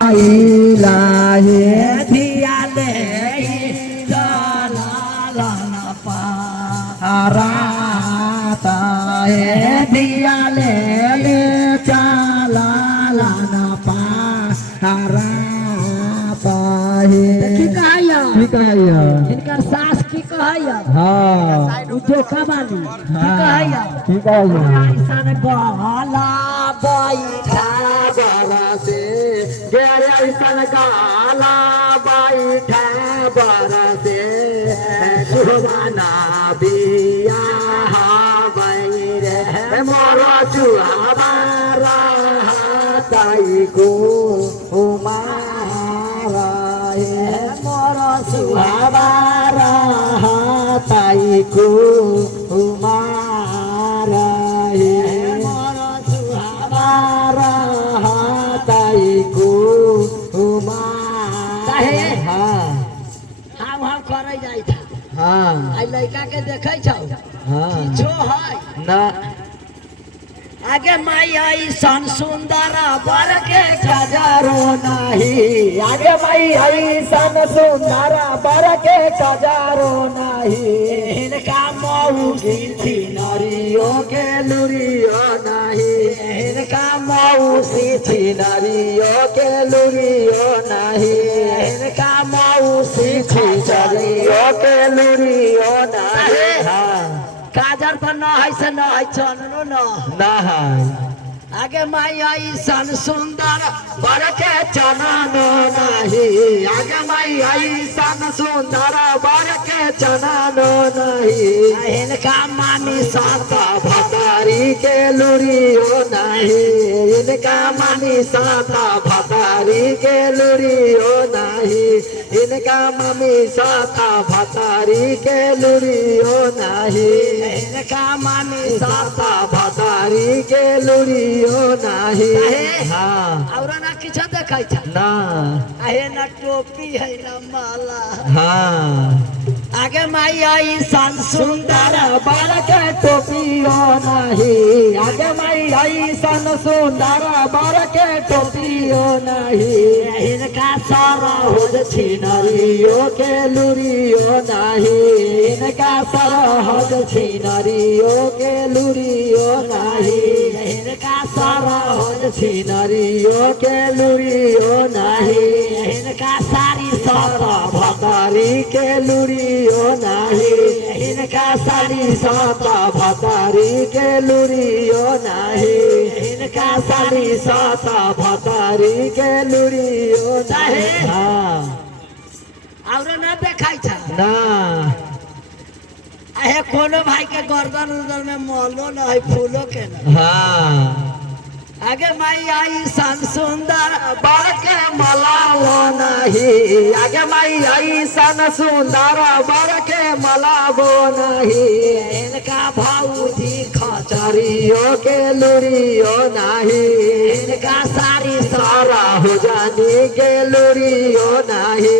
आईलाहे धियाले जलाला पाराता है धियाले चलाला पाराता है की कहैया इनकर सास की कहैया हाँ उजो कमाली की कहैया ठीक है ऐसा गला बैठा बरसे गेरे ऐसा गला बैठा बरसे सुहाना बिया बैरे मोरा चुहारा ताई को उमारा मोरा सुहारा ताई को उमारा मोरा सुहारा ताई को उमारा हम करे जाई था हाँ आई लड़का के देखे छौ हाँ किछो है ना आगे माई आई सन सुंदर बर के कजरो नहीं आगे माई आई सन सुंदर बर के कजरो नहीं इनका मऊ गिनती नरियो के लुरियो नहीं इनका मऊ सीथी नरियो के लुरियो नहीं इनका मऊ सीथी नरियो के लुरियो नहीं हाँ काजर तो न है से न है चननो न ना है आगे माई आई सन सुंदर बर के चननो नहीं आगे माई आई सन सुंदर बर के चननो नहीं इनका मामी सात भतारी के लुरियो नहीं इनका मामी सात भतारी के लुरियो नहीं इनका मामी सात भतारी के लुरियो नहीं इनका मामी सात भतारी के लुरियो नहीं हाँ और ना किछ देखै छ ना आहे ना टोपी है ना माला हाँ आगे माई आई सन सुंदर बर के टोपियो नहीं आगे माई आई सन सुंदर बर के टोपियो नहीं इनका सारा होद छिनरियो के लुरियो नहीं इनका सारा होद छिनरियो के लुरियो नहीं इनका सारा होद छिनरियो के लुरियो नहीं इनका सारी सारा भतारी के लुरियो नहीं इनका सारी साता भतारी के लुरियो नहीं इनका सारी साता भतारी के लुरियो नहीं हाँ और ना देखाई छ ना आहे कोनो भाई के गर्दन उर्दन में मोलो न है फूलो के न हाँ आगे माई आई सन सुंदर बर के मलालो नहीं आगे माई आई सन सुंदर बर के मलाबो नहीं इनका भाऊजी खचरियो के लुरियो नहीं इनका सारी सारा हो जानी के लुरियो नहीं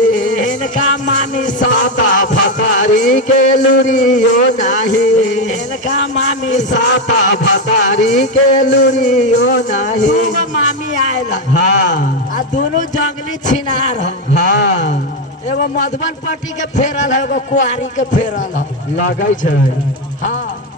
इनका मामी साता भतारी के लुरियो नहीं इनका मामी साता भतारी के लुरियो नहीं मामी आयल हाँ आ दोनों जंगली छिनार है हाँ एगो मधुबन पट्टी के फेरल है एगो कुआरी के फेरल है लगै छै हाँ